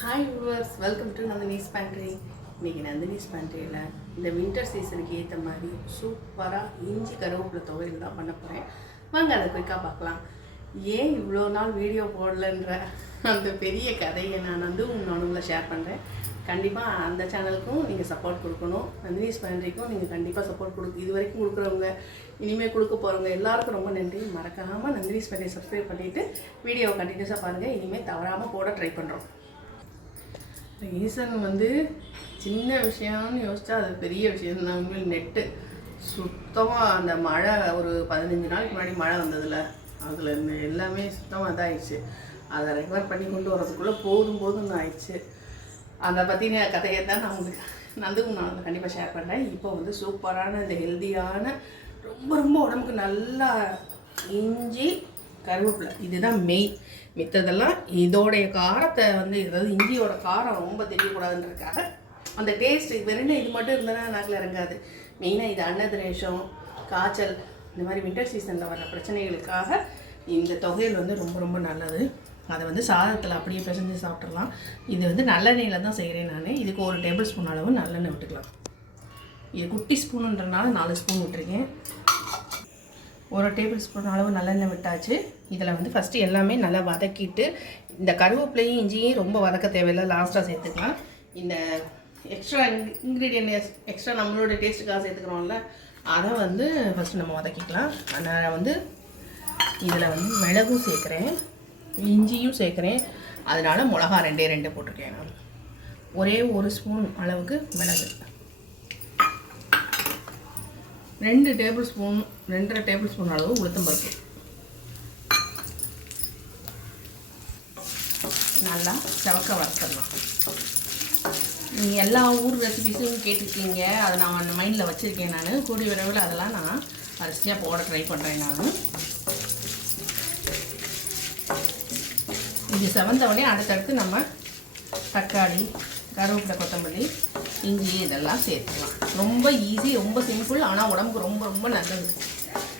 Hi viewers, welcome to Nandini's pantry. இன்றைக்கி நந்தினிஸ் பேண்ட்ரியில் இந்த winter சீசனுக்கு ஏற்ற மாதிரி சூப்பராக இஞ்சி கருவேப்பிலை துவையல் தான் பண்ண போகிறேன். வாங்க அதை குயிக்காக பார்க்கலாம். ஏன் இவ்வளோ நாள் வீடியோ போடலன்ற அந்த பெரிய கதையை நான் உங்களை ஷேர் பண்ணுறேன். கண்டிப்பாக அந்த சேனலுக்கும் நீங்கள் சப்போர்ட் கொடுக்கணும், நந்தினிஸ் பேண்ட்ரிக்கும் நீங்கள் கண்டிப்பாக சப்போர்ட் இது வரைக்கும் கொடுக்குறவங்க, இனிமேல் கொடுக்க போகிறவங்க எல்லாருக்கும் ரொம்ப நன்றி. மறக்காமல் நந்தினிஸ் பேண்ட்ரி சப்ஸ்கிரைப் பண்ணிவிட்டு வீடியோவை கண்டினியூஸாக பாருங்கள். இனிமேல் தவறாமல் போட ட்ரை பண்ணுறோம். ரீசன் சின்ன விஷயம்னு யோசிச்சா அது பெரிய விஷயம் தான். உண்மையில் நெட்டு சுத்தமாக அந்த மழை ஒரு 15 நாளைக்கு முன்னாடி மழை வந்ததில்ல, அதில் இந்த எல்லாமே சுத்தமாக இதாகிடுச்சு. அதை ரெக்கவர் பண்ணி கொண்டு வரதுக்குள்ளே போதும் ஆயிடுச்சு. அதை பற்றின கதையை தான் நான் உங்களுக்கு நான் கண்டிப்பாக ஷேர் பண்ணுறேன். இப்போ சூப்பரான இந்த ஹெல்த்தியான ரொம்ப உடம்புக்கு நல்லா இஞ்சி கருவேப்பிலை இதுதான் மெயின். மித்ததெல்லாம் இதோடைய காரத்தை அதாவது இஞ்சியோட காரம் ரொம்ப தெரியக்கூடாதுன்றதுக்காக அந்த டேஸ்ட் வெறும் இது மட்டும் இருந்தால் நாக்கில் இறங்காது. மெயினாக இது அன்னதிரேஷம், காய்ச்சல், இந்த மாதிரி வின்டர் சீசனில் வர பிரச்சனைகளுக்காக இந்த தொகையில் ரொம்ப நல்லது. அதை சாதத்தில் அப்படியே பிசைஞ்சு சாப்பிட்றலாம். இது நல்லெண்ணெயில் தான் செய்கிறேன் நான். இதுக்கு 1 டேபிள் ஸ்பூன் அளவு நல்லெண்ணெய் விட்டுக்கலாம். இது குட்டி ஸ்பூனுன்றனால 4 ஸ்பூன் விட்டுருக்கேன். 1 டேபிள் ஸ்பூன் அளவு நல்லெண்ணெய் விட்டாச்சு. இதில் ஃபஸ்ட்டு எல்லாமே நல்லா வதக்கிட்டு, இந்த கருவேப்பிலையும் இஞ்சியும் ரொம்ப வதக்க தேவையில்லை, லாஸ்ட்டாக சேர்த்துக்கலாம். இந்த எக்ஸ்ட்ரா இன்க்ரீடியன்ட் எக்ஸ்ட்ரா நம்மளோட டேஸ்ட்டுக்காக சேர்த்துக்கிறோம்ல, அதை ஃபஸ்ட்டு நம்ம வதக்கிக்கலாம். அதனால் இதில் மிளகும் சேர்க்குறேன், இஞ்சியும் சேர்க்குறேன். அதனால் மிளகா 2 போட்டிருக்கேன் நான். ஒரே 1 ஸ்பூன் அளவுக்கு மிளகு, 2 டேபிள் ஸ்பூன் 2.5 டேபிள் ஸ்பூன் அளவு உளுத்தம்பருப்பு நல்லா செவக்க வறுத்துடலாம். நீங்கள் எல்லா ஊர் ரெசிபிஸும் கேட்டிருக்கீங்க, அதை நான் மைண்டில் வச்சுருக்கேன். நான் கூடிய விரைவில் அதெல்லாம் நான் அரிசியாக போட ட்ரை பண்ணுறேன். நான் இது செவந்தவொடனே அடுத்தடுத்து நம்ம தக்காளி, கருவேப்பிலை, கொத்தமல்லி, இஞ்சி இதெல்லாம் சேர்த்துக்கலாம். ரொம்ப ஈஸி, ரொம்ப சிம்பிள், ஆனால் உடம்புக்கு ரொம்ப நல்லது.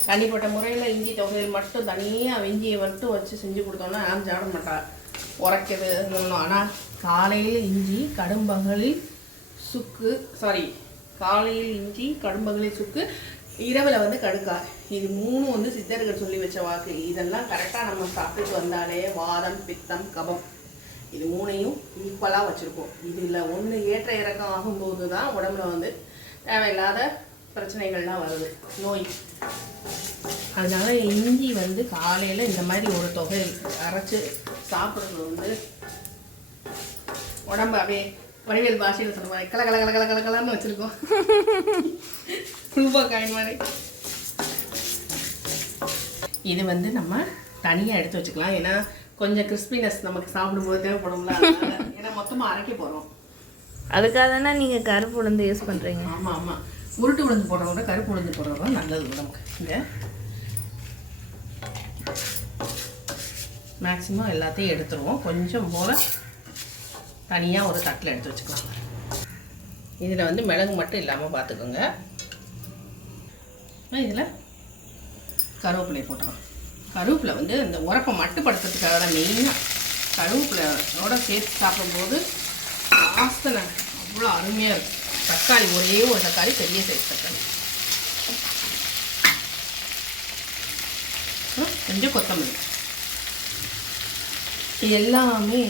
தனிப்பட்ட முறையில் இஞ்சி தொகையில் மட்டும் தனியாக இஞ்சியை மட்டும் வச்சு செஞ்சு கொடுத்தோன்னா யாரும் சாப்பிட மாட்டா, உரைக்கிறது. ஆனால் காலையில் இஞ்சி கடும்பகலில் சுக்கு காலையில் இஞ்சி கடும்பகலில் சுக்கு, இரவில் கடுக்காய், இது 3 சித்தர்கள் சொல்லி வச்ச வாக்கு. இதெல்லாம் கரெக்டாக நம்ம சாப்பிட்டு வந்தாலே வாதம், பித்தம், கபம் இது 3ஐயும் ஈக்குவலாக வச்சுருக்கோம். இதில் ஒன்று ஏற்ற இறக்கம் ஆகும்போது தான் உடம்புல தேவையில்லாத பிரச்சனைகள்லாம் வருது, நோய். அதனால் இஞ்சி காலையில் இந்த மாதிரி ஒரு தொகை அரைச்சி சாப்பிட்றது உடம்பு அப்படியே வடிவேல் பாஷையில் சொல்ல மாதிரி கலன்னு வச்சுருக்கோம், ரூபாய் மாதிரி. இது நம்ம தனியாக எடுத்து வச்சுக்கலாம். ஏன்னா கொஞ்சம் கிறிஸ்பினஸ் நமக்கு சாப்பிடும்போது தேவைப்படும்ல, ஏன்னா மொத்தமாக அரைக்க போகிறோம். அதுக்காக தானே நீங்கள் கருப்பு உளுந்து யூஸ் பண்ணுறீங்க? ஆமாம், உருட்டு உளுந்து போடுறவங்க கருப்பு உளுந்து போடுறவங்க நல்லது நமக்கு. இங்கே மேக்ஸிமம் எல்லாத்தையும் எடுத்துருவோம். கொஞ்சம் போல் தனியாக ஒரு தட்டில் எடுத்து வச்சுக்கலாம். இதில் மிளகு மட்டும் இல்லாமல் பார்த்துக்கோங்க. இதில் கருவேப்பிலை போட்டுக்கலாம். கருவேப்பிலை இந்த உரப்பை மட்டுப்படுத்துறதுக்காக தான் மெயினாக. கருவேப்பிலையோட சேர்த்து சாப்பிடும்போது வாசனை அவ்வளோ அருமையாக இருக்கும். தக்காளி ஒரே ஒரு தக்காளி, பெரிய சைஸ் தக்காளி, கொஞ்சம் கொத்தமல்லி. எல்லாமே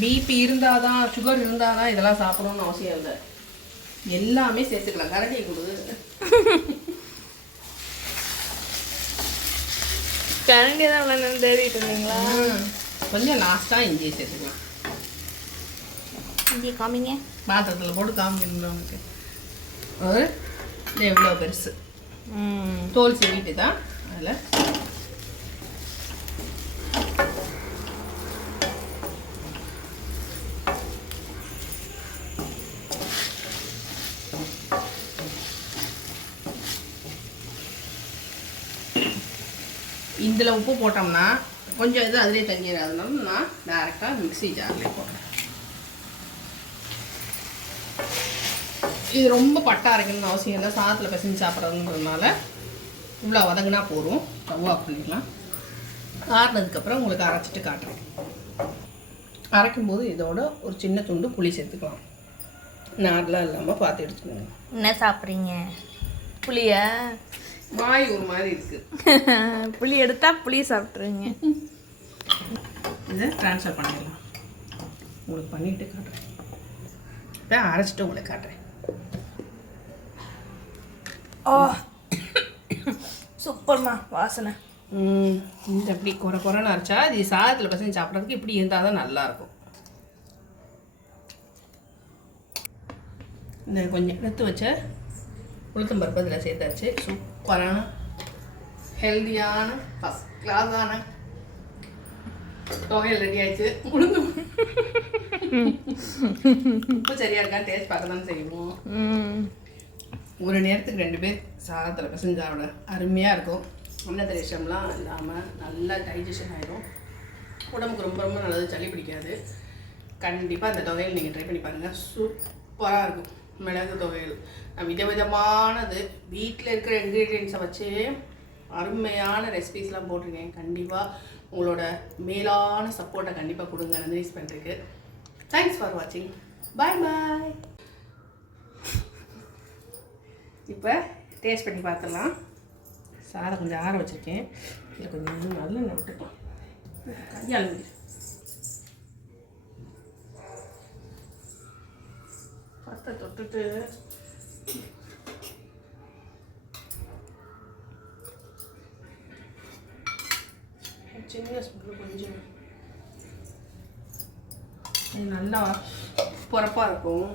பிபி இருந்தால் தான், சுகர் இருந்தால் தான் இதெல்லாம் சாப்பிடணும்னு அவசியம் இல்லை. எல்லாமே சேர்த்துக்கலாம். கரண்டி கொடு, கரண்டி தான் அவ்வளோ தேடிட்டு இருந்தீங்களா? கொஞ்சம் லாஸ்ட்டாக இஞ்சியை சேர்த்துக்கலாம். இஞ்சி காமிங்க, பாத்திரத்தில் போட்டு காமிக்கணும். உங்களுக்கு ஒரு எவ்வளோ பெருசு தோல் சீவிட்டு தான் அதில் இதில் உப்பு போட்டோம்னா கொஞ்சம் இது அதிலே தங்கிடாதுனால நான் டேரெக்டாக மிக்ஸி ஜார்லேயே போடுறேன். இது ரொம்ப பட்டா அரைக்கணும்னு அவசியம் இல்லை, சாதத்தில் பிசைஞ்சு சாப்பிட்றதுன்றதுனால இவ்வளோ வதங்கினா போதும். ஸ்டவ் ஆஃப் பண்ணிக்கலாம். ஆறுனதுக்கப்புறம் உங்களுக்கு அரைச்சிட்டு காட்டுறேன். அரைக்கும் போது இதோட ஒரு சின்ன துண்டு புளி சேர்த்துக்கலாம். நார்லாம் இல்லாமல் பார்த்து எடுத்துக்கோங்க. என்ன சாப்பிட்றீங்க? புளியா? வாய் ஒரு மாதிரி இருக்குது. புளி எடுத்தால் புளி சாப்பிட்ருங்க. இதை ட்ரான்ஸ்ஃபர் பண்ணிடலாம். உங்களுக்கு பண்ணிவிட்டு காட்டுறேன். இதான் அரைச்சிட்டு உங்களுக்கு காட்டுறேன். ஓ சூப்பர்மா வாசனை. இந்த இப்படி குறைன்னு அரைச்சா இது சாதத்தில் பசங்க சாப்பிட்றதுக்கு இப்படி இருந்தால் தான் நல்லாயிருக்கும். இந்த கொஞ்சம் எடுத்து வச்ச உளுத்தம் பருப்பு இதில் சேர்த்தாச்சு. சூப்பரான ஹெல்தியான ஃபஸ்ட் கிளாஸான தொகையில் ரெடி ஆயிடுச்சு. உளுந்து உப்பு சரியாக இருக்கான்னு டேஸ்ட் பார்க்க தானே செய்வோம். ஒரு நேரத்துக்கு 2 பேர் சாதத்தில் பசங்க சாப்பிட அருமையாக இருக்கும். அன்னத்தை விஷம்லாம் இல்லாமல் நல்லா டைஜஷன் ஆகிடும். உடம்புக்கு ரொம்ப ரொம்ப நல்லது, சளி பிடிக்காது. கண்டிப்பாக அந்த தொகையில் நீங்கள் ட்ரை பண்ணி பாருங்கள். சூப்பராக இருக்கும் மிளகு தொகையில். விதவிதமானது வீட்டில் இருக்கிற இன்க்ரீடியன்ஸை வச்சு அருமையான ரெசிபீஸ்லாம் போட்டிருக்கேன். கண்டிப்பாக உங்களோட மேலான சப்போர்ட்டை கண்டிப்பாக கொடுங்க நந்தினிஸ் பண்ணுறதுக்கு. தேங்க்ஸ் ஃபார் வாட்சிங். பாய் பாய். இப்போ டேஸ்ட் பண்ணி பார்த்துடலாம். சாதம் கொஞ்சம் ஆற வச்சுருக்கேன். இதில் கொஞ்சம் நல்லெண்ணெய் விட்டுப்போம். கையால் பத்தை தொட்டுட்டு சின்ன ஸ்பூன் கொஞ்சம் இது நல்லா பொறப்பாக இருக்கும்.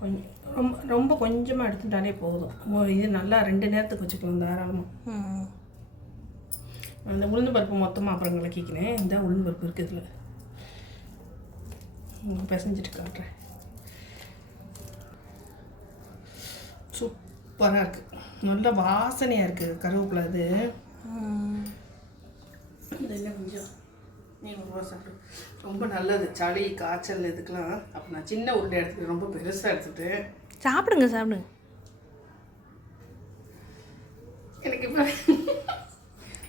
கொஞ்சம் ரொம்ப கொஞ்சமாக எடுத்துட்டாலே போதும். இது நல்லா 2 நேரத்துக்கு வச்சுக்கலாம் தாராளமாக. அந்த உளுந்து பருப்பு மொத்தமாக அப்புறம் கலக்கிக்கினேன். இந்த உளுந்து பருப்பு இருக்குது இதில். உங்களுக்கு பிசைஞ்சிட்டு காட்டுறேன். சூப்பராக இருக்குது. நல்ல வாசனையாக இருக்குது கருவேப்பிலை. இது இதெல்லாம் கொஞ்சம் நீங்கள் சாப்பிடு. ரொம்ப நல்லது சளி காய்ச்சல் இதுக்கெலாம். அப்போ நான் சின்ன உருண்டை எடுத்துக்கிட்டு ரொம்ப பெருசாக எடுத்துகிட்டு சாப்பிடுங்க சாப்பிடுங்க. எனக்கு இப்போ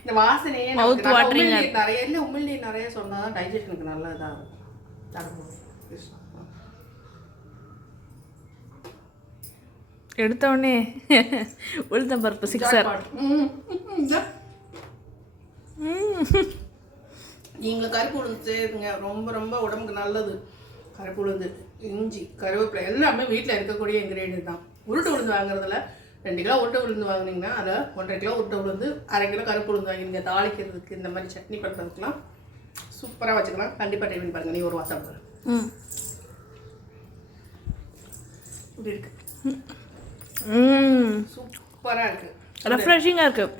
இந்த வாசனையே நிறைய இல்லை. உமிழ்நீர் நிறைய சொன்னால் தான் டைஜஷனுக்கு நல்லா இதாக இருக்கும். எடுத்தோடனே உளுத்தம் பருப்பு 6 நீங்களும் கருப்பு உளுந்து சேருங்க. ரொம்ப ரொம்ப உடம்புக்கு நல்லது. கருப்பு உளுந்து, இஞ்சி, கருவேப்பிலை எல்லாமே வீட்டில் இருக்கக்கூடிய இன்க்ரீடியன்ட் தான். உருட்டு உளுந்து வாங்குறதுல 2 கிலோ உருட்டை உளுந்து வாங்கினீங்கன்னா அதை 1.5 கிலோ உருட்டை உளுந்து, 1/2 கிலோ கருப்பு உளுந்து வாங்கினீங்க. தாளிக்கிறதுக்கு இந்த மாதிரி சட்னி பண்ணுறதுக்குலாம் சூப்பராக வச்சுக்கலாம். கண்டிப்பாக ட்ரை பண்ணி பாருங்கள். நீ ஒரு வாசம் பாருங்க. இப்படி இருக்கு. சூப்பராக இருக்குது. ரெஃப்ரெஷிங்காக இருக்குது.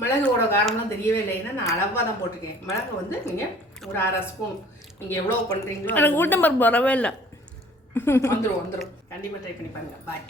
மிளகோட காரம்லாம் தெரியவே இல்லை. ஏன்னா நான் அளவாக தான் போட்டிருக்கேன். மிளகு வந்து நீங்கள் ஒரு 1/2 ஸ்பூன் நீங்கள் எவ்வளோ பண்ணுறீங்களோ. எனக்கு உளுத்தம் பருப்பு வரவே இல்லை. வந்துடும். கண்டிப்பாக ட்ரை பண்ணி பாருங்கள். பாய்.